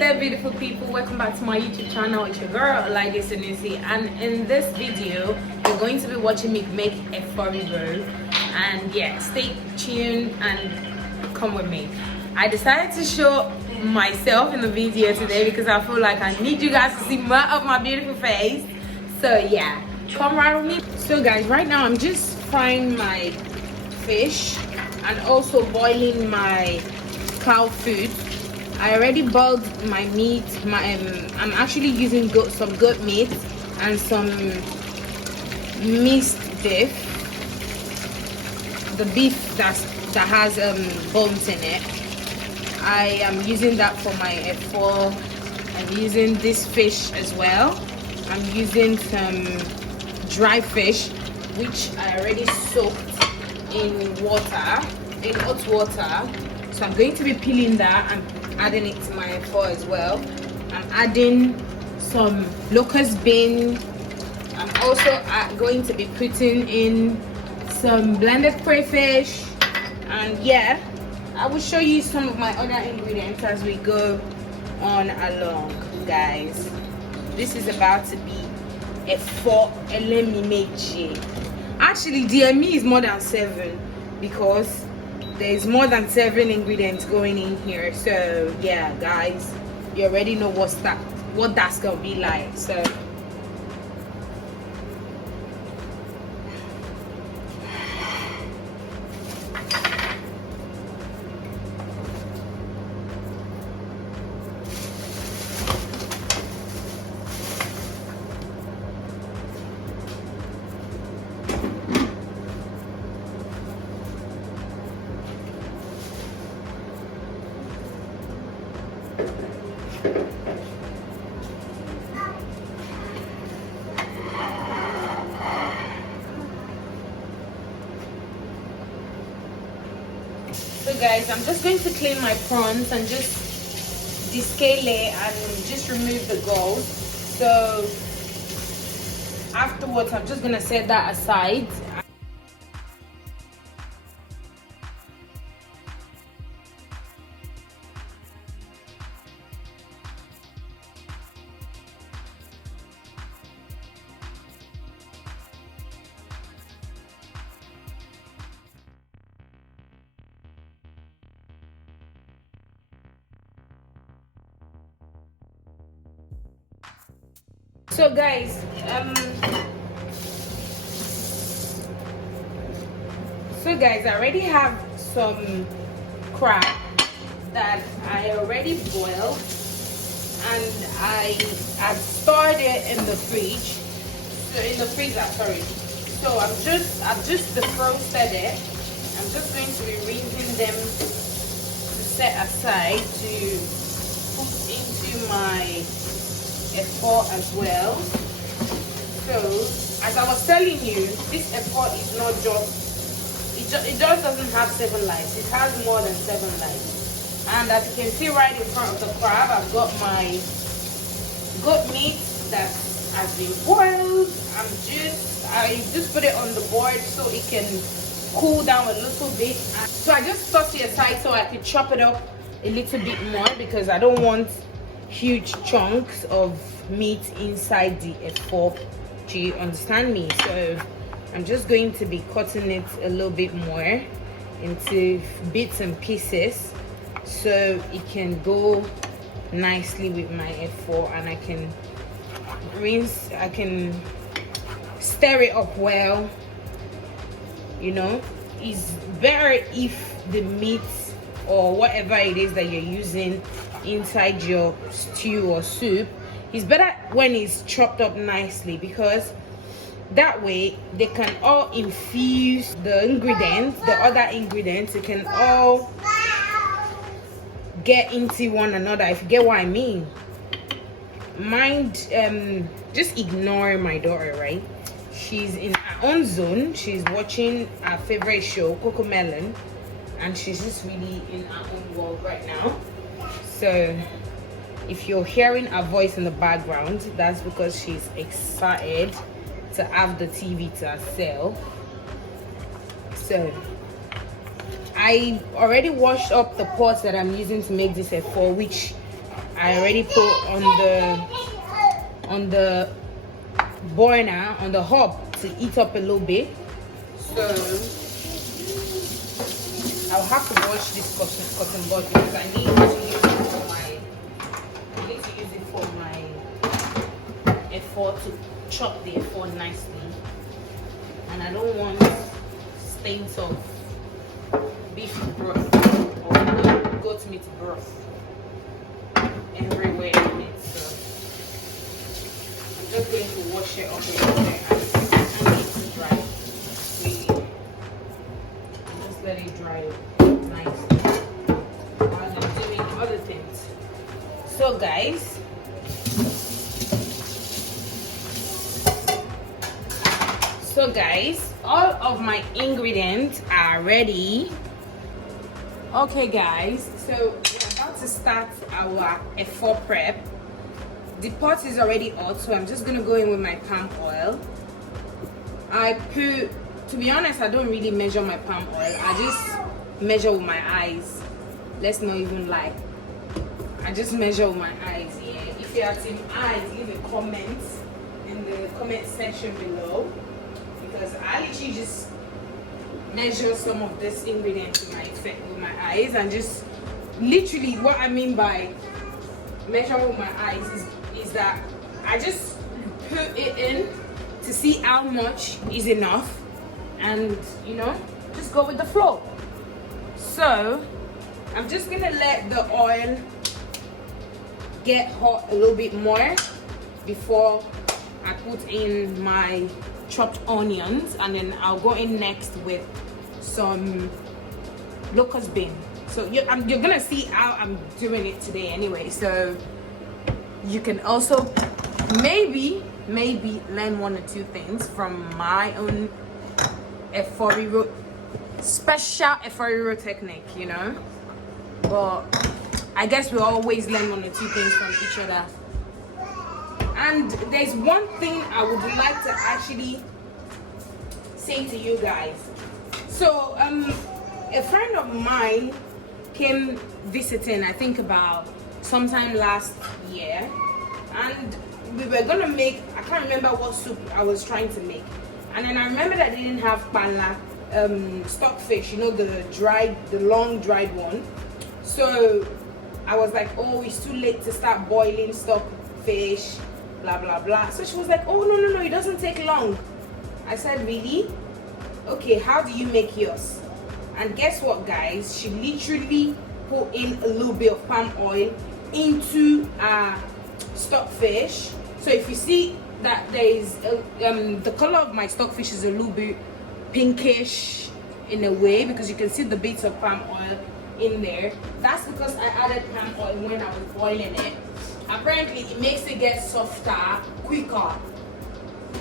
there, beautiful people. Welcome back to my YouTube channel. It's your girl Lady Sanusi, and in this video you're going to be watching me make a riro. And yeah, stay tuned and come with me. I decided to show myself in the video today because I feel like I need you guys to see more of my beautiful face. So yeah, come right with me. So guys, right now I'm just frying my fish and also boiling my cow food. I already boiled my meat. I'm actually using some goat meat and some minced beef. The beef that has bones in it. I am using that for my efo. I'm using this fish as well. I'm using some dry fish, which I already soaked in hot water. So I'm going to be peeling that and adding it to my efo as well. I'm adding some locust beans. I'm also going to be putting in some blended crayfish, and yeah, I will show you some of my other ingredients as we go on along, guys. This is about to be a elemi meje. Actually, DME is more than 7 because there's more than 7 ingredients going in here. So yeah, guys, you already know what that's gonna be like. So guys, I'm just going to clean my prawns and just descale it and just remove the gulls. So afterwards I'm just gonna set that aside. So guys, I already have some crab that I already boiled, and I have stored it in the fridge. So in the freezer, sorry. So I've just defrosted it. I'm just going to be rinsing them to set aside to put into my efo as well. So as I was telling you, this efo is not it just doesn't have 7 lives. It has more than 7 lives. And as you can see right in front of the crab, I've got my goat meat that has been boiled. I just put it on the board so it can cool down a little bit. So I just tossed it aside so I could chop it up a little bit more because I don't want huge chunks of meat inside the efo. Do you understand me? So I'm just going to be cutting it a little bit more into bits and pieces so it can go nicely with my efo, and I can stir it up well. You know, it's better if the meat or whatever it is that you're using inside your stew or soup, it's better when it's chopped up nicely, because that way they can all infuse the other ingredients. They can all get into one another, if you get what I mean. Just ignore my daughter, right? She's in her own zone. She's watching her favorite show, Coco Melon, and she's just really in her own world right now. So if you're hearing her voice in the background, that's because she's excited to have the TV to herself. So I already washed up the pots that I'm using to make this efo, which I already put on the burner, on the hob, to eat up a little bit. So I'll have to wash this cotton bud because I need to use it for my effort, to chop the effort nicely, and I don't want stains of beef broth or goat meat broth everywhere in it. So I'm just going to wash it off a little bit and let it dry. Really, just let it dry nicely while I'm doing other things. So guys, all of my ingredients are ready. Okay guys, so we're about to start our effort prep. The pot is already hot, so I'm just gonna go in with my palm oil. To be honest, I don't really measure my palm oil. I just measure with my eyes. Let's not even lie. I just measure with my eyes. Yeah. If you have team eyes, leave a comment in the comment section below, because I literally just measure some of this ingredient with my eyes, and just literally what I mean by measure with my eyes is that I just put it in to see how much is enough, and you know, just go with the flow. So I'm just gonna let the oil get hot a little bit more before I put in my chopped onions, and then I'll go in next with some locust bean. So you're gonna see how I'm doing it today anyway, so you can also maybe learn one or two things from my own special efforiro technique, you know. But I guess we always learn one or two things from each other. And there's one thing I would like to actually say to you guys. So a friend of mine came visiting, I think about sometime last year, and we were gonna make, I can't remember what soup I was trying to make, and then I remember that they didn't have Panla stockfish, you know, the long dried one. So I was like, oh, it's too late to start boiling stockfish, blah blah blah. So she was like, oh no, it doesn't take long. I said, really? Okay, how do you make yours? And guess what, guys? She literally put in a little bit of palm oil into stockfish. So if you see that there is the color of my stockfish is a little bit pinkish in a way, because you can see the bits of palm oil in there. That's because I added palm oil when I was boiling it. Apparently it makes it get softer quicker,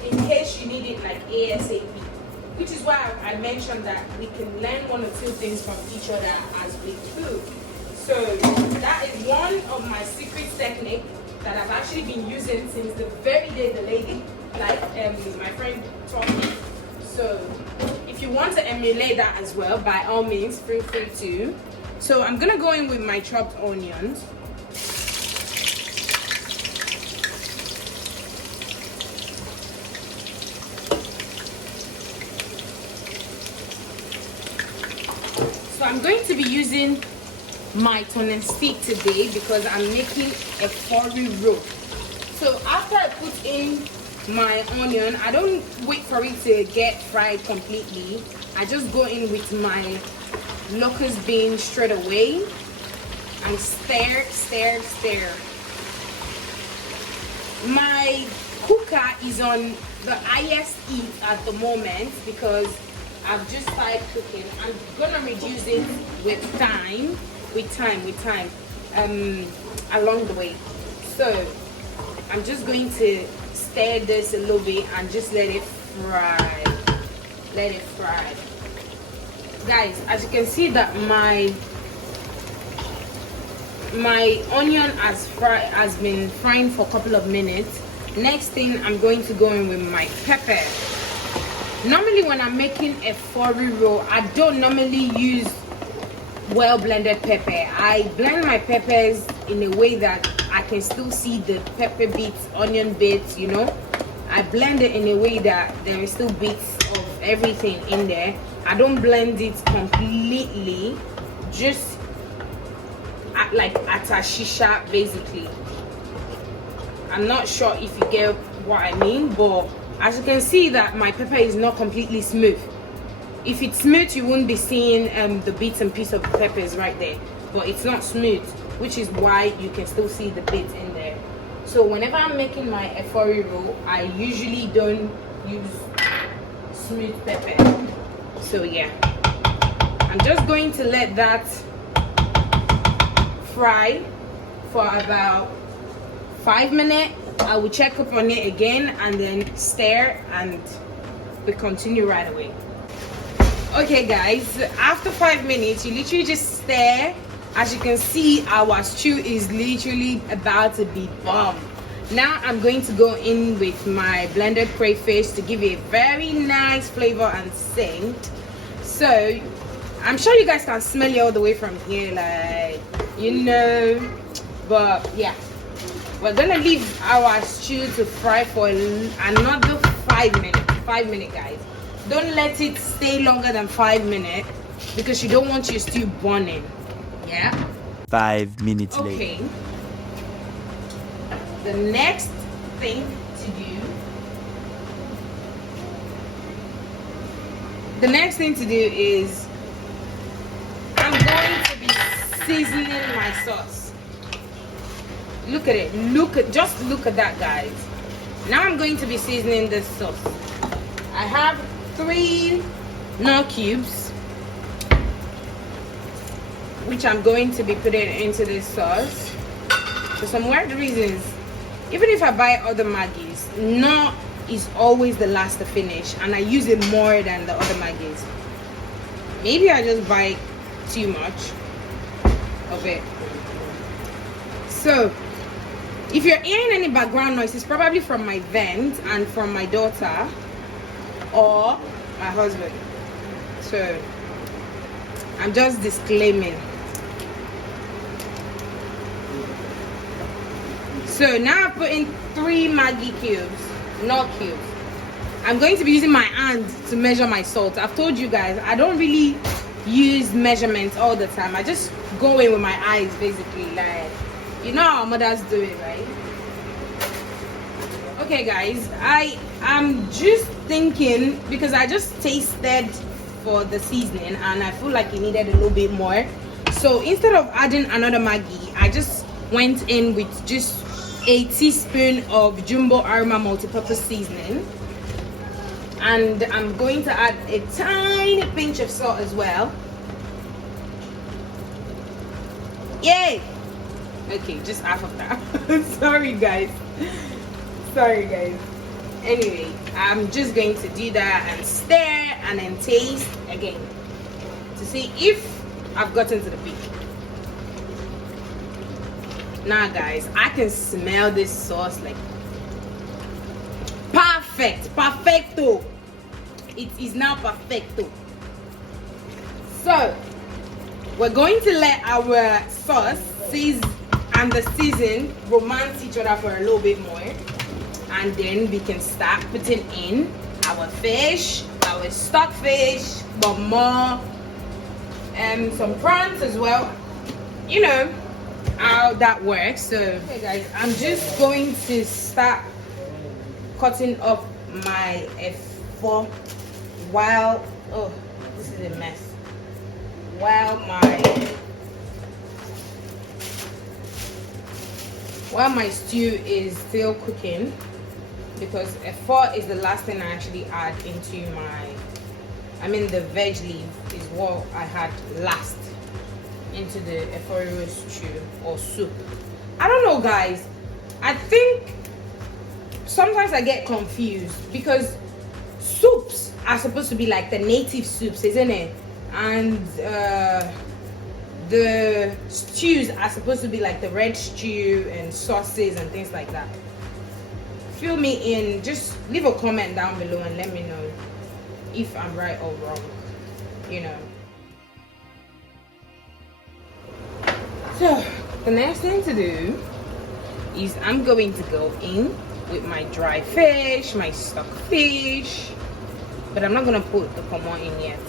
in case you need it like ASAP. Which is why I mentioned that we can learn one or two things from each other as we cook. So that is one of my secret techniques that I've actually been using since the very day the lady, my friend, taught me. So if you want to emulate that as well, by all means, feel free to. So I'm gonna go in with my chopped onions. So I'm going to be using my tuna stick today because I'm making a riro. So after I put in my onion, I don't wait for it to get fried completely. I just go in with my locust beans straight away and stir. My cooker is on the highest heat at the moment because I've just started cooking. I'm gonna reduce it with time along the way. So I'm just going to stir this a little bit and just let it fry. Guys, as you can see that my onion has been frying for a couple of minutes. Next thing, I'm going to go in with my pepper. Normally when I'm making a riro, I don't normally use well blended pepper. I blend my peppers in a way that I can still see the pepper bits, onion bits, you know. I blend it in a way that there is still bits of everything in there. I don't blend it completely, just like Tatashe basically. I'm not sure if you get what I mean, but as you can see that my pepper is not completely smooth. If it's smooth, you won't be seeing the bits and pieces of the peppers right there, but it's not smooth, which is why you can still see the bits in there. So whenever I'm making my efori roll, I usually don't use smooth pepper. So yeah, I'm just going to let that fry for about 5 minutes. I will check up on it again and then stir, and we continue right away. Okay guys, after 5 minutes, you literally just stir. As you can see, our stew is literally about to be bomb. Now I'm going to go in with my blended crayfish to give it a very nice flavor and scent. So I'm sure you guys can smell it all the way from here, like, you know. But yeah, we're gonna leave our stew to fry for another 5 minutes. 5 minutes, guys. Don't let it stay longer than 5 minutes because you don't want your stew burning. Yeah. 5 minutes later. Okay. The next thing to do. The next thing to do is I'm going to be seasoning my sauce. Look at it. Just look at that, guys. Now I'm going to be seasoning this sauce. I have 3 knorr cubes, which I'm going to be putting into this sauce. For some weird reasons, even if I buy other Maggies, knorr is always the last to finish, and I use it more than the other Maggies. Maybe I just buy too much of it. So if you're hearing any background noise, it's probably from my vent and from my daughter or my husband. So I'm just disclaiming. So now I put in 3 Maggi cubes, knorr cubes. I'm going to be using my hand to measure my salt. I've told you guys, I don't really use measurements all the time. I just go in with my eyes, basically, like, you know how our mothers do it, right? Okay guys, I am just thinking, because I just tasted for the seasoning and I feel like it needed a little bit more. So instead of adding another Maggi, I just went in with just a teaspoon of Jumbo Aroma multi-purpose seasoning, and I'm going to add a tiny pinch of salt as well. Yay! Okay, just half of that. Sorry guys. Anyway, I'm just going to do that and stir and then taste again to see if I've gotten to the peak. Now guys, I can smell this sauce like perfecto. It is now perfecto. So we're going to let our sauce and the season romance each other for a little bit more, and then we can start putting in our fish, our stockfish, ponmo, and some prawns as well. You know how that works. So okay guys, I'm just going to start cutting up my F4 while, oh, this is a mess, while my stew is still cooking, because F4 is the last thing I actually add into the veg leaf is what I had last into the efori stew or soup. I don't know guys, I think sometimes I get confused because soups are supposed to be like the native soups, isn't it? And the stews are supposed to be like the red stew and sauces and things like that. Fill me in, just leave a comment down below and let me know if I'm right or wrong, you know. So the next thing to do is I'm going to go in with my dry fish, my stockfish, but I'm not gonna put the ponmo in yet.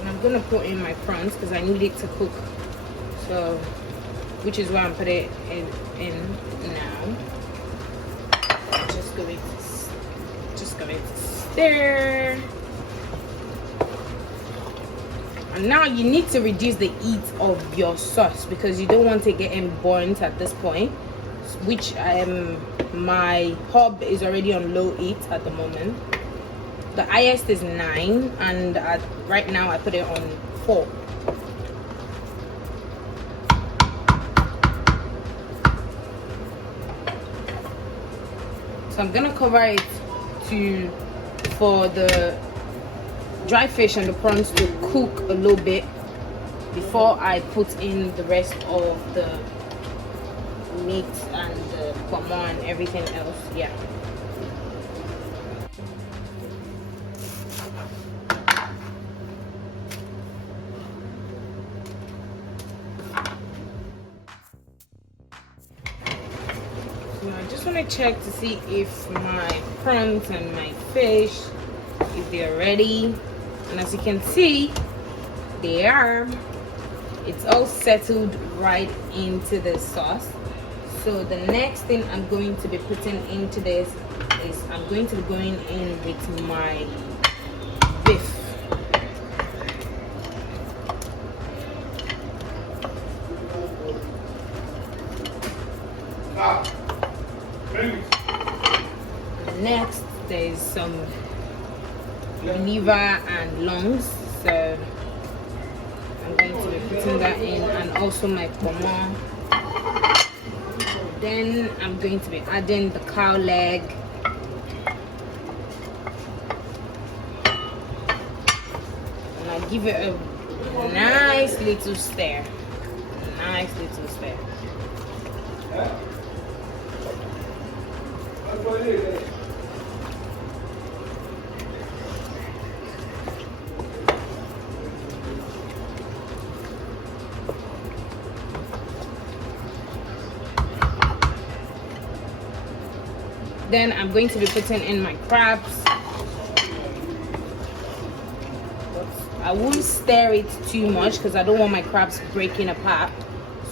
And I'm gonna put in my prawns because I need it to cook. So, which is why I'm putting it in now. Just going to stir. And now you need to reduce the heat of your sauce because you don't want it getting burnt at this point, which my hob is already on low heat at the moment. The highest is 9 and right now I put it on 4. So I'm gonna cover it for the dry fish and the prawns to cook a little bit before I put in the rest of the meat and the ponmo and everything else. Yeah. So I just want to check to see if my prawns and my fish, if they're ready. And as you can see, they are. It's all settled right into the sauce. So the next thing I'm going to be putting into this is I'm going to be going in with my beef. Next, there's some liver and lungs, so I'm going to be putting that in, and also my ponmo. Then I'm going to be adding the cow leg, and I give it a nice little stir. Nice little stir. Then I'm going to be putting in my crabs. But I won't stir it too much because I don't want my crabs breaking apart.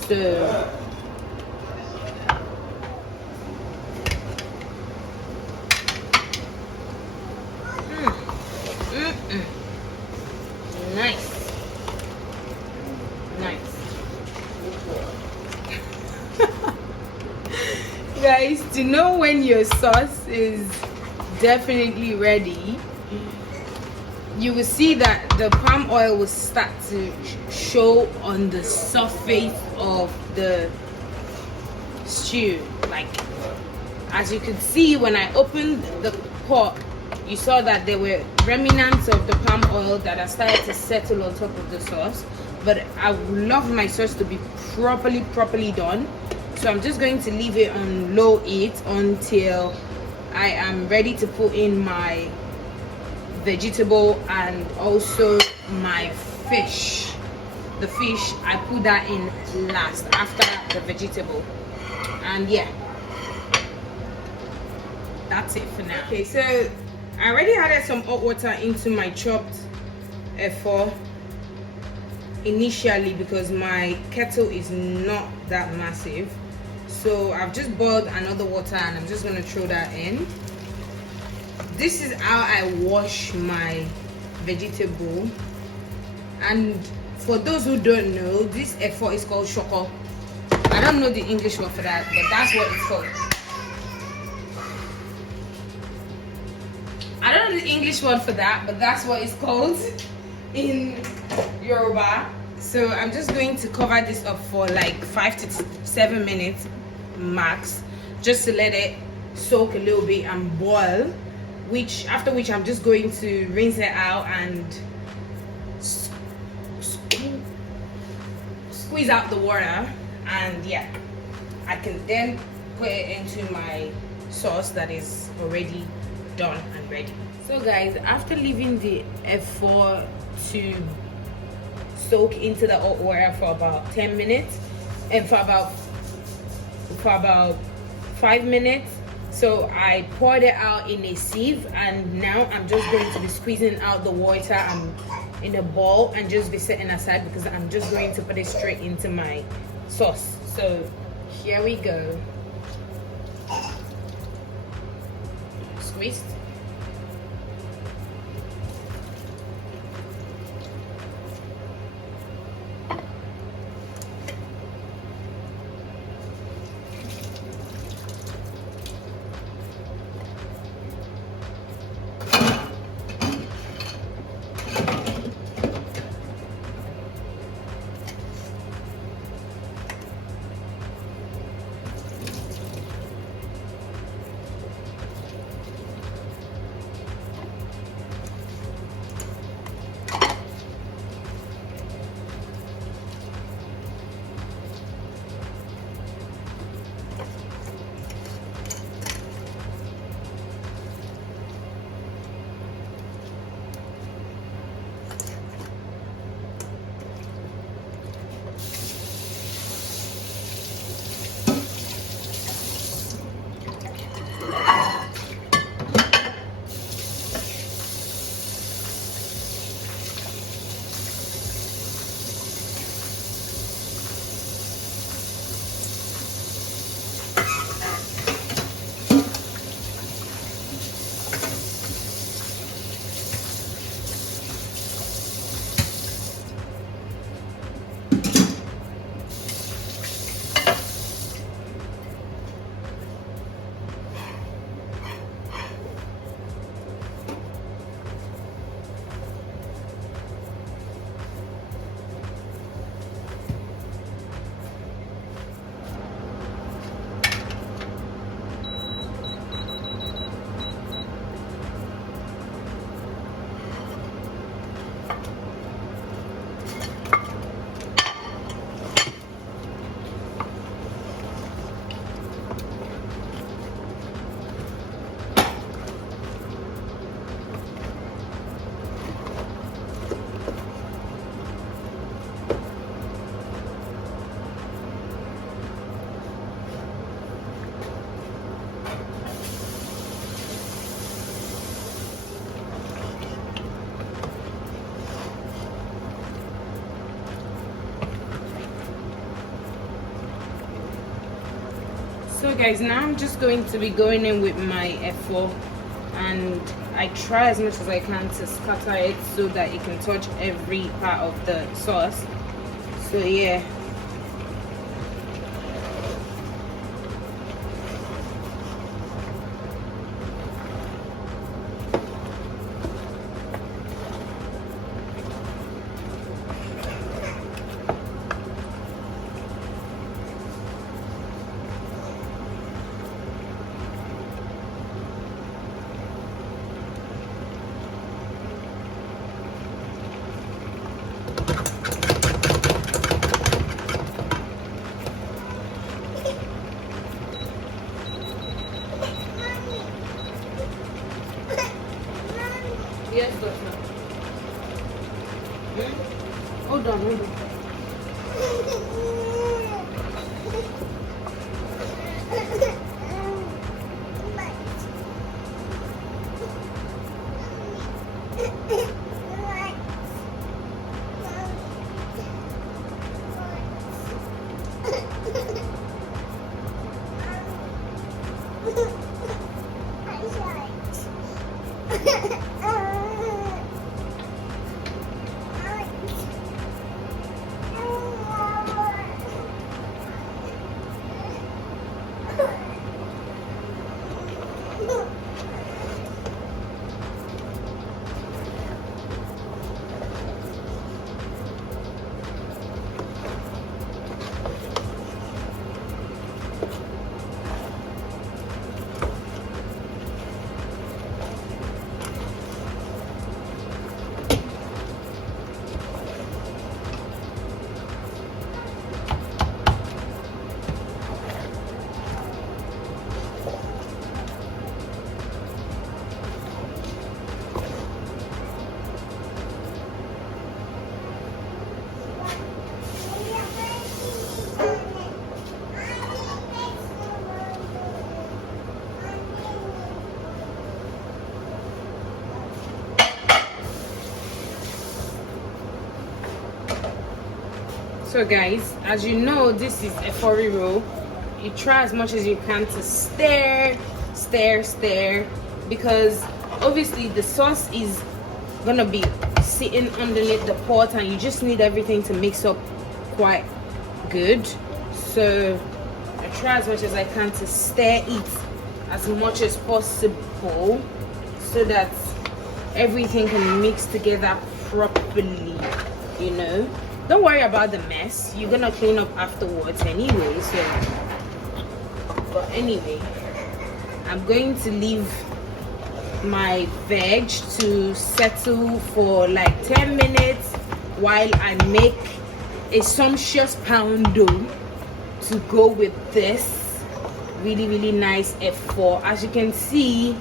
So nice. Nice. Guys, to know when your sauce is definitely ready, you will see that the palm oil will start to show on the surface of the stew. Like, as you could see, when I opened the pot, you saw that there were remnants of the palm oil that had started to settle on top of the sauce. But I would love my sauce to be properly done. So I'm just going to leave it on low heat until I am ready to put in my vegetable and also my fish. The fish, I put that in last after the vegetable. And yeah, that's it for now. Okay, so I already added some hot water into my chopped efo initially because my kettle is not that massive. So I've just boiled another water and I'm just going to throw that in. This is how I wash my vegetable. And for those who don't know, this efo is called shókó. I don't know the English word for that, but that's what it's called. I don't know the English word for that, but that's what it's called in Yoruba. So I'm just going to cover this up for like 5 to 7 minutes max, just to let it soak a little bit and boil, after which I'm just going to rinse it out and squeeze out the water. And yeah, I can then put it into my sauce that is already done and ready. So guys, after leaving the F4 to soak into the hot water for about 10 minutes and for about 5 minutes, so I poured it out in a sieve, and now I'm just going to be squeezing out the water in a bowl and just be setting aside because I'm just going to put it straight into my sauce. So here we go. Squeezed. So guys, now I'm just going to be going in with my F4, and I try as much as I can to scatter it so that it can touch every part of the sauce. So yeah. Yes, doctor. Hold on, hold on. So guys, as you know, this is a riro. You try as much as you can to stir, because obviously the sauce is gonna be sitting underneath the pot, and you just need everything to mix up quite good. So I try as much as I can to stir it as much as possible so that everything can mix together properly, you know. Don't worry about the mess, you're gonna clean up afterwards anyway. So but anyway, I'm going to leave my veg to settle for like 10 minutes while I make a sumptuous pound dough to go with this really nice F4. As you can see,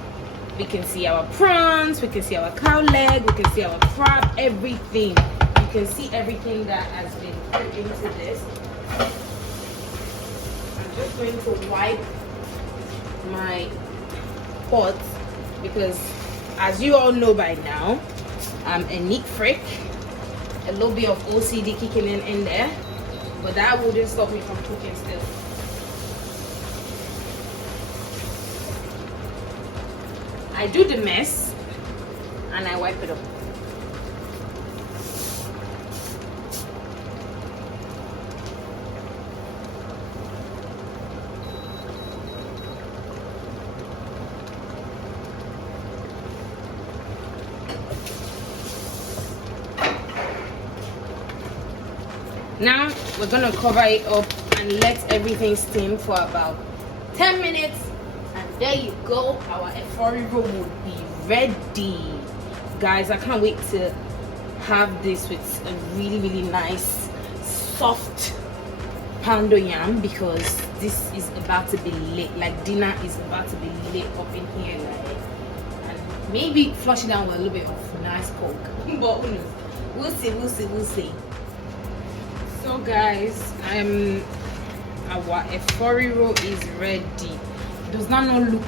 we can see our prawns, we can see our cow leg, we can see our crab, everything. You can see everything that has been put into this. I'm just going to wipe my pot because, as you all know by now, I'm a neat freak. A little bit of OCD kicking in there, but that wouldn't stop me from cooking still. I do the mess and I wipe it up. Now we're gonna cover it up and let everything steam for about 10 minutes, and there you go, our riro will be ready. Guys, I can't wait to have this with a really nice soft poundo yam, because this is about to be lit. Like, dinner is about to be lit up in here, like, and maybe flush it down with a little bit of nice coke. But who knows? We'll see. So guys, our riro is ready. Does that not look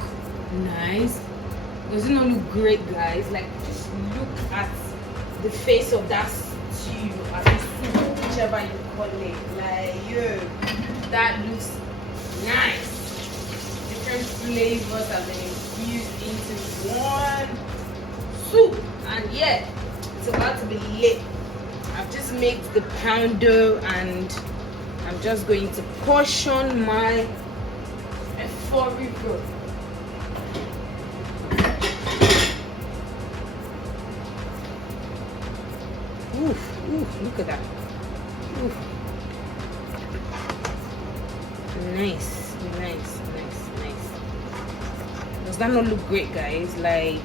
nice? Does it not look great, guys? Like, just look at the face of that stew, at the soup, whichever you call it. Like, yo, that looks nice. Different flavors have been infused into one soup, and yeah, it's about to be lit. I've just made the poundo and I'm just going to portion my riro. Oof, look at that. Oof. Nice. Does that not look great, guys? Like,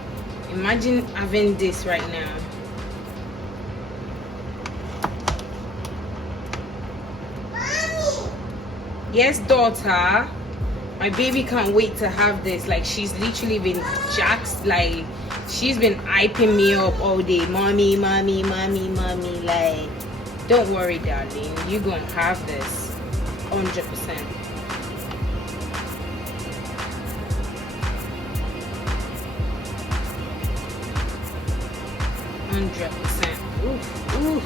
imagine having this right now. Yes, daughter. My baby can't wait to have this. Like, she's literally been jacked. Like, she's been hyping me up all day. Mommy. Like, don't worry, darling. You're gonna have this 100%. Oof.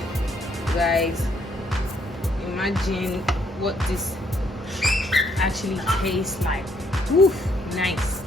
Guys, imagine what this actually tastes like. Oof, nice.